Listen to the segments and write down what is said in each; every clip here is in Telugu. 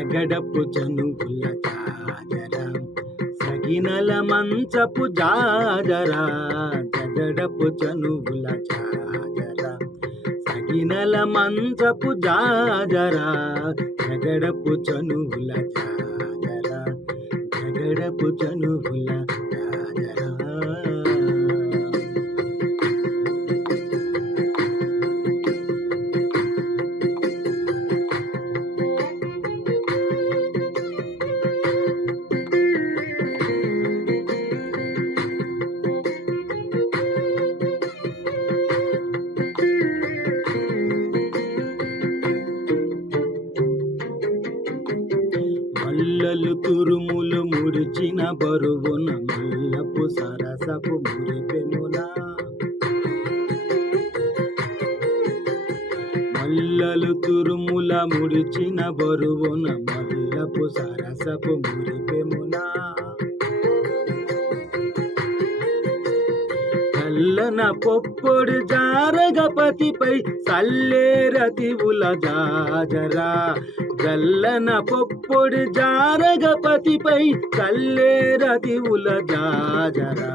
జగడపు చనువుల జాజరా సగినల మంచపు జాజరా జగడపు చనువుల జాజరా సగినల మంచపు జాజరా జగడపు చనువుల జాజరా జగడపు చనువుల జాజరా. మల్లలు తురుములు ముడిచిన బరువున మల్లపు సరసపు మురిపెములా మల్లలు తురుముల ముడిచిన బరువున మల్లపు సరసపు మురిపెములా చల్లన పొప్పొడి జారగపతిపై సల్లేరతివుల జాజరా గల్లన పొప్పొడి జారగపతిపై చల్లేరతివుల జాజరా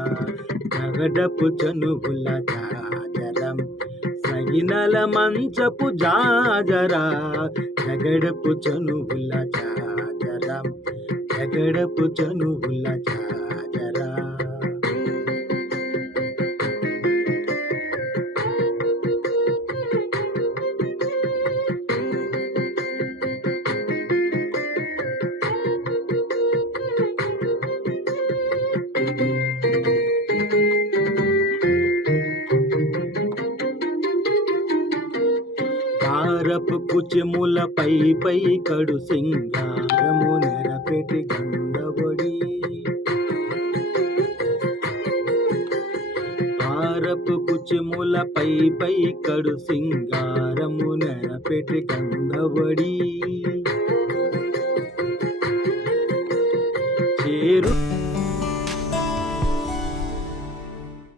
జగడపు చనువుల జాజరం సగినల మంచపు జాజరా జగడపు చనువుల జాజరం జగడపు చనువుల జాజరా. హారపు కుచెముల పై కడు సింగారము నెరపెటి గంధవడి హారపు కుచెముల పై కడు సింగారము నెరపెటి గంధవడి చేరు